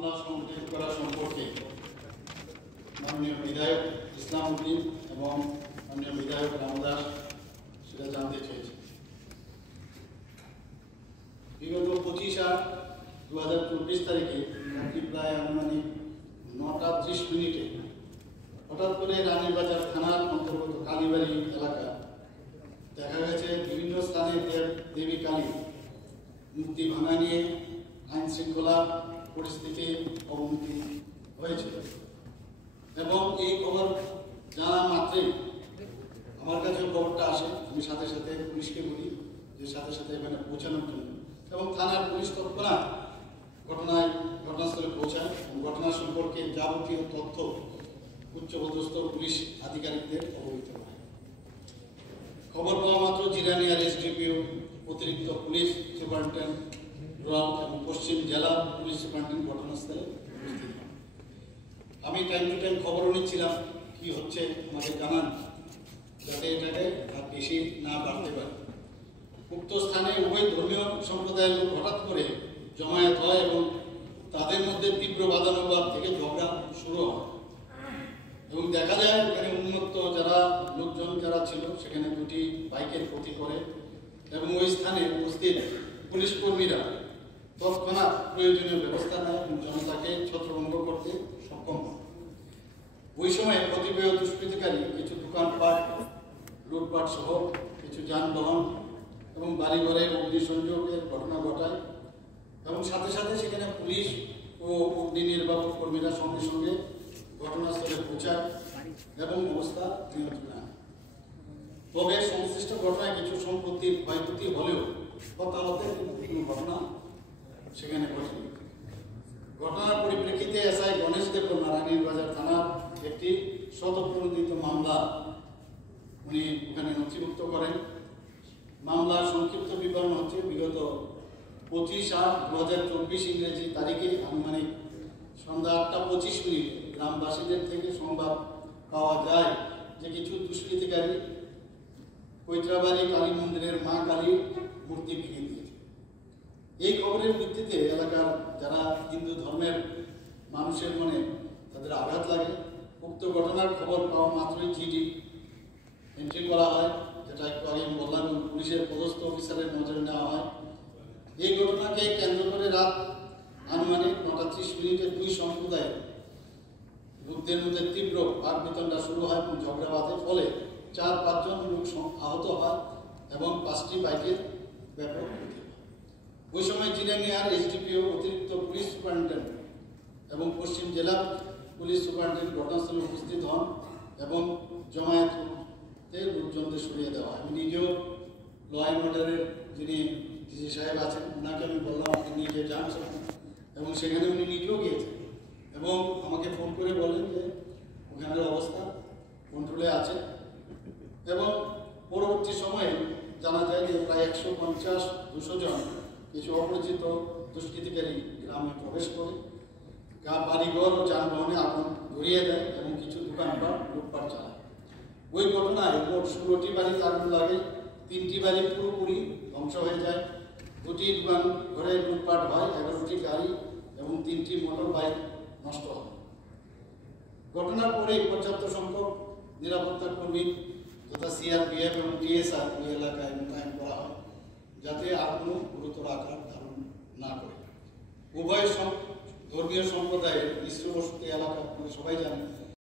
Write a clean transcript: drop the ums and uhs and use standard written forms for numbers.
মামলা সংগঠিত করা সম্পর্কে মাননীয় বিধায়ক ইসলাম উদ্দিন এবং মাননীয় বিধায়ক রামদাস সেটা জানতে চেয়েছে। বিগত 25/8/2024 তারিখে রাত্রি প্রায় আনুমানিক 9:30 হঠাৎ করে রানীবাজার থানার অন্তর্গত কালীবাড়ি এলাকা দেখা গেছে বিভিন্ন স্থানে দেবী কালী মূর্তি ভাঙা নিয়ে আইন শৃঙ্খলা পরিস্থিতি অবনতি হয়েছিল এবং এই খবর জানা মাত্রই আমার কাছে খবরটা আসে। আমি সাথে সাথে পুলিশকে বলি যে সাথে সাথে এখানে পৌঁছানোর জন্য এবং থানার পুলিশ তৎক্ষণাৎ ঘটনাস্থলে পৌঁছায় এবং ঘটনা সম্পর্কে যাবতীয় তথ্য উচ্চপদস্থ পুলিশ আধিকারিকদের অবহিত করে। খবর পাওয়া মাত্র জিরানিয়ার এসডিপিও, অতিরিক্ত পুলিশ সুপারিনটেন্ডেন্ট রুরাল এবং পশ্চিম জেলা পুলিশ সুপারিনটেন্ডেন্ট ঘটনাস্থলে উপস্থিত হন। আমি টাইম টু টাইম খবরও নিচ্ছিলাম কি হচ্ছে আমাকে জানান, যাতে এটাকে আর বেশি না বাড়তে পারে। উক্ত স্থানে উভয় ধর্মীয় সম্প্রদায়ের লোক হঠাৎ করে জমায়েত হয় এবং তাদের মধ্যে তীব্র বাদানুবাদ থেকে ঝগড়া শুরু হয় এবং দেখা যায় এখানে উন্মত্ত লোকজন যারা ছিল সেখানে দুটি বাইকের ক্ষতি করে এবং ওই স্থানে উপস্থিত পুলিশ কর্মীরা তৎক্ষণাৎ প্রয়োজনীয় ব্যবস্থা নেয় এবং জনতাকে ছত্রভঙ্গ করতে সক্ষম হয়। ওই সময় কতিপয় দুষ্কৃতিকারী কিছু দোকানপাট লুটপাট সহ কিছু যানবাহন এবং বাড়িঘরে অগ্নিসংযোগের ঘটনা ঘটায় এবং সাথে সাথে সেখানে পুলিশ ও অগ্নি নির্বাপক কর্মীরা সঙ্গে সঙ্গে ঘটনাস্থলে পৌঁছায় এবং অবস্থা নিয়ন্ত্রণে আনে। তবে সংশ্লিষ্ট ঘটনায় কিছু সম্পত্তির ক্ষয়ক্ষতি হলেও হতাহতের কোনো ঘটনা সেখানে ঘটেনি। ঘটনার পরিপ্রেক্ষিতে এসআই গণেশ দেবকন্যা রানীবাজার থানার একটি স্বতঃপ্রণোদিত মামলা উনি ওখানে নথিভুক্ত করেন। মামলার সংক্ষিপ্ত বিবরণ হচ্ছে, বিগত 25/8/2024 ইংরেজি তারিখে আনুমানিক সন্ধ্যা 8:25 গ্রামবাসীদের থেকে সংবাদ পাওয়া যায় যে কিছু দুষ্কৃতিকারী কৈত্রাবাড়ি কালী মন্দিরের মা কালীর মূর্তি ভেঙে দিয়েছে। এই খবরের ভিত্তিতে এলাকার যারা হিন্দু ধর্মের মানুষের মনে তাদের আঘাত লাগে। উক্ত ঘটনার খবর পাওয়া মাত্রই জিডি এন্ট্রি করা হয়, যেটা একটু আগে বললাম, পুলিশের পদস্থ অফিসারের নজরে নেওয়া হয়। এই ঘটনাকে কেন্দ্র করে রাত আনুমানিক 9:30 দুই সম্প্রদায়ের লোকদের মধ্যে তীব্র বাকবিতণ্ডা শুরু হয় এবং ঝগড়া বাঁধে, ফলে 4-5 জন লোক আহত হয় এবং 5টি বাইকের ব্যাপক ক্ষতি হয়। ওই সময় জিরানিয়ার এসডিপিও, অতিরিক্ত পুলিশ সুপারিনটেন্ডেন্ট এবং পশ্চিম জেলা পুলিশ সুপারিনটেন্ডেন্ট ঘটনাস্থলে উপস্থিত হন এবং জমায়েতে লোকজনদের সরিয়ে দেওয়া হয়। আমি নিজেও ল অ্যান্ড অর্ডারের যিনি ডিসি সাহেব আছেন ওনাকে আমি বললাম আপনি নিজে যান এবং সেখানে উনি নিজেও গিয়েছেন এবং আমাকে ফোন করে বলেন যে ওখানের অবস্থা কন্ট্রোলে আছে এবং পরবর্তী সময়ে জানা যায় যে প্রায় 150-200 জন কিছু অপরিচিত দুষ্কৃতিকারী গ্রামে প্রবেশ করে বাড়িঘর ও যানবাহনে আগুন ধরিয়ে দেয় এবং কিছু দোকানপাট লুটপাট চালায়। ওই ঘটনায় মোট 16টি বাড়িতে আগুন লাগে, 3টি বাড়ি পুরোপুরি ধ্বংস হয়ে যায়, 2টি দোকান ঘরে লুটপাট হয়, 11টি গাড়ি এবং 3টি মোটর বাইক নষ্ট হয়। ঘটনার পরে পর্যাপ্ত সংখ্যক নিরাপত্তা কর্মী তথা সিআরপিএফ এবং টিএসআর ওই এলাকায় মোতায়েন করা হয় যাতে আর কোনো গুরুতর আঘাত ধারণ না করে। উভয় ধর্মীয় সম্প্রদায়ের মিশ্র বসতি এলাকা আপনারা সবাই জানেন